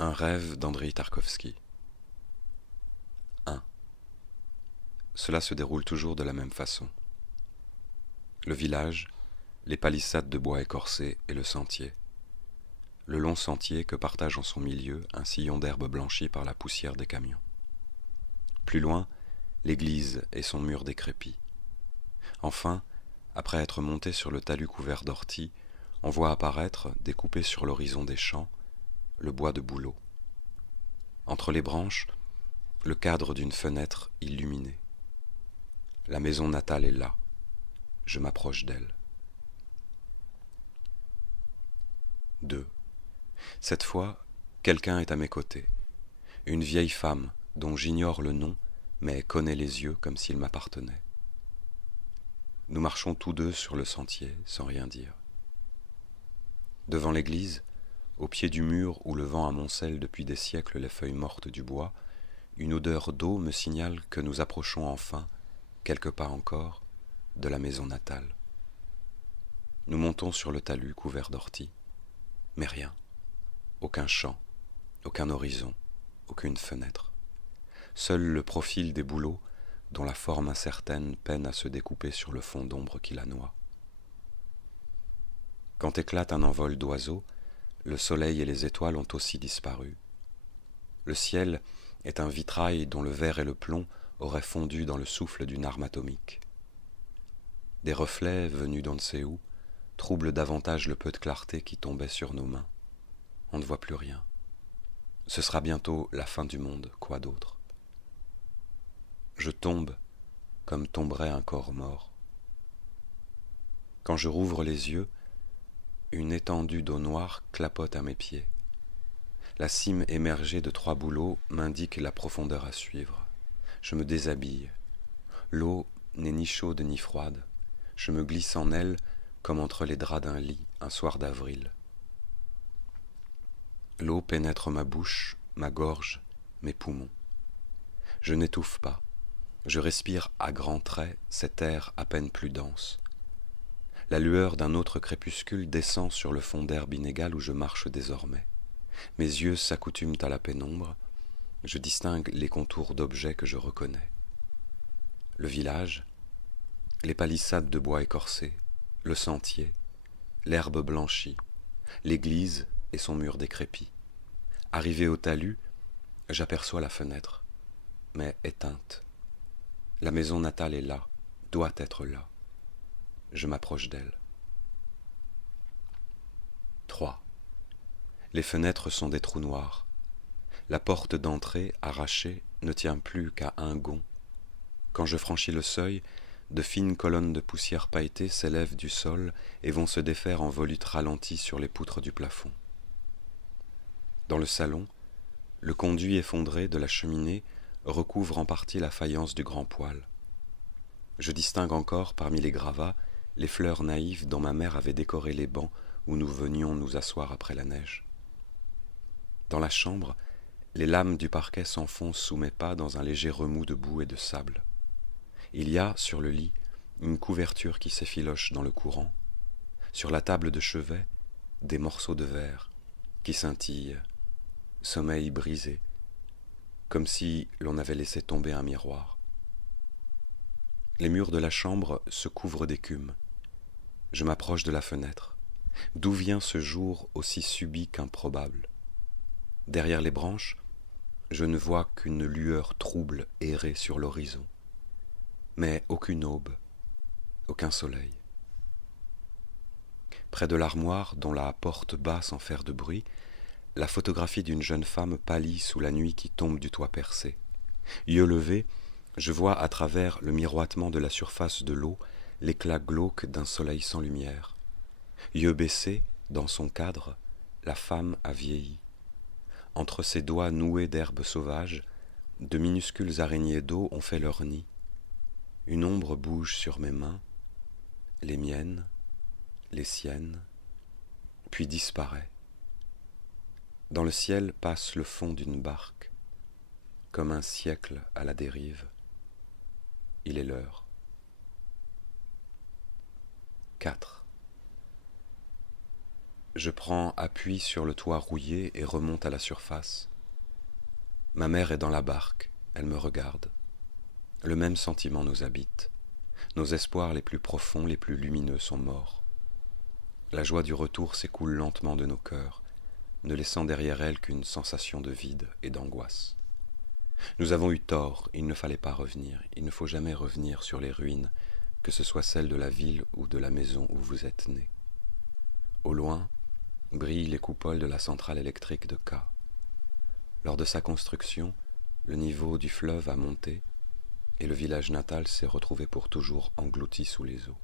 Un rêve d'Andreï Tarkovsky. 1. Cela se déroule toujours de la même façon. Le village, les palissades de bois écorcé et le sentier. Le long sentier que partage en son milieu un sillon d'herbe blanchi par la poussière des camions. Plus loin, l'église et son mur décrépit. Enfin, après être monté sur le talus couvert d'orties, on voit apparaître, découpé sur l'horizon des champs, le bois de bouleau. Entre les branches, le cadre d'une fenêtre illuminée. La maison natale est là. Je m'approche d'elle. 2. Cette fois, quelqu'un est à mes côtés. Une vieille femme dont j'ignore le nom, mais connais les yeux comme s'ils m'appartenaient. Nous marchons tous deux sur le sentier, sans rien dire. Devant l'église, au pied du mur où le vent amoncelle depuis des siècles les feuilles mortes du bois, une odeur d'eau me signale que nous approchons enfin, quelques pas encore, de la maison natale. Nous montons sur le talus couvert d'orties, mais rien, aucun champ, aucun horizon, aucune fenêtre. Seul le profil des bouleaux, dont la forme incertaine peine à se découper sur le fond d'ombre qui la noie. Quand éclate un envol d'oiseaux, le soleil et les étoiles ont aussi disparu. Le ciel est un vitrail dont le verre et le plomb auraient fondu dans le souffle d'une arme atomique. Des reflets, venus d'on ne sait où, troublent davantage le peu de clarté qui tombait sur nos mains. On ne voit plus rien. Ce sera bientôt la fin du monde, quoi d'autre? Je tombe comme tomberait un corps mort. Quand je rouvre les yeux, une étendue d'eau noire clapote à mes pieds. La cime émergée de 3 bouleaux m'indique la profondeur à suivre. Je me déshabille. L'eau n'est ni chaude ni froide. Je me glisse en elle comme entre les draps d'un lit un soir d'avril. L'eau pénètre ma bouche, ma gorge, mes poumons. Je n'étouffe pas. Je respire à grands traits cet air à peine plus dense. La lueur d'un autre crépuscule descend sur le fond d'herbe inégale où je marche désormais. Mes yeux s'accoutument à la pénombre. Je distingue les contours d'objets que je reconnais. Le village, les palissades de bois écorcé, le sentier, l'herbe blanchie, l'église et son mur décrépit. Arrivé au talus, j'aperçois la fenêtre, mais éteinte. La maison natale est là, doit être là. Je m'approche d'elle. 3. Les fenêtres sont des trous noirs. La porte d'entrée, arrachée, ne tient plus qu'à un gond. Quand je franchis le seuil, de fines colonnes de poussière pailletée s'élèvent du sol et vont se défaire en volutes ralenties sur les poutres du plafond. Dans le salon, le conduit effondré de la cheminée recouvre en partie la faïence du grand poêle. Je distingue encore, parmi les gravats, les fleurs naïves dont ma mère avait décoré les bancs où nous venions nous asseoir après la neige. Dans la chambre, les lames du parquet s'enfoncent sous mes pas dans un léger remous de boue et de sable. Il y a, sur le lit, une couverture qui s'effiloche dans le courant. Sur la table de chevet, des morceaux de verre qui scintillent, sommeil brisé, comme si l'on avait laissé tomber un miroir. Les murs de la chambre se couvrent d'écume. Je m'approche de la fenêtre. D'où vient ce jour aussi subit qu'improbable? Derrière les branches, je ne vois qu'une lueur trouble errer sur l'horizon. Mais aucune aube, aucun soleil. Près de l'armoire, dont la porte bat sans faire de bruit, la photographie d'une jeune femme pâlit sous la nuit qui tombe du toit percé. Yeux levés, je vois à travers le miroitement de la surface de l'eau l'éclat glauque d'un soleil sans lumière. Yeux baissés, dans son cadre, la femme a vieilli. Entre ses doigts noués d'herbes sauvages, de minuscules araignées d'eau ont fait leur nid. Une ombre bouge sur mes mains, les miennes, les siennes, puis disparaît. Dans le ciel passe le fond d'une barque, comme un siècle à la dérive. Il est l'heure. 4. Je prends appui sur le toit rouillé et remonte à la surface. Ma mère est dans la barque, elle me regarde. Le même sentiment nous habite. Nos espoirs les plus profonds, les plus lumineux sont morts. La joie du retour s'écoule lentement de nos cœurs, ne laissant derrière elle qu'une sensation de vide et d'angoisse. Nous avons eu tort, il ne fallait pas revenir, il ne faut jamais revenir sur les ruines, que ce soit celles de la ville ou de la maison où vous êtes nés. Au loin, brillent les coupoles de la centrale électrique de K. Lors de sa construction, le niveau du fleuve a monté et le village natal s'est retrouvé pour toujours englouti sous les eaux.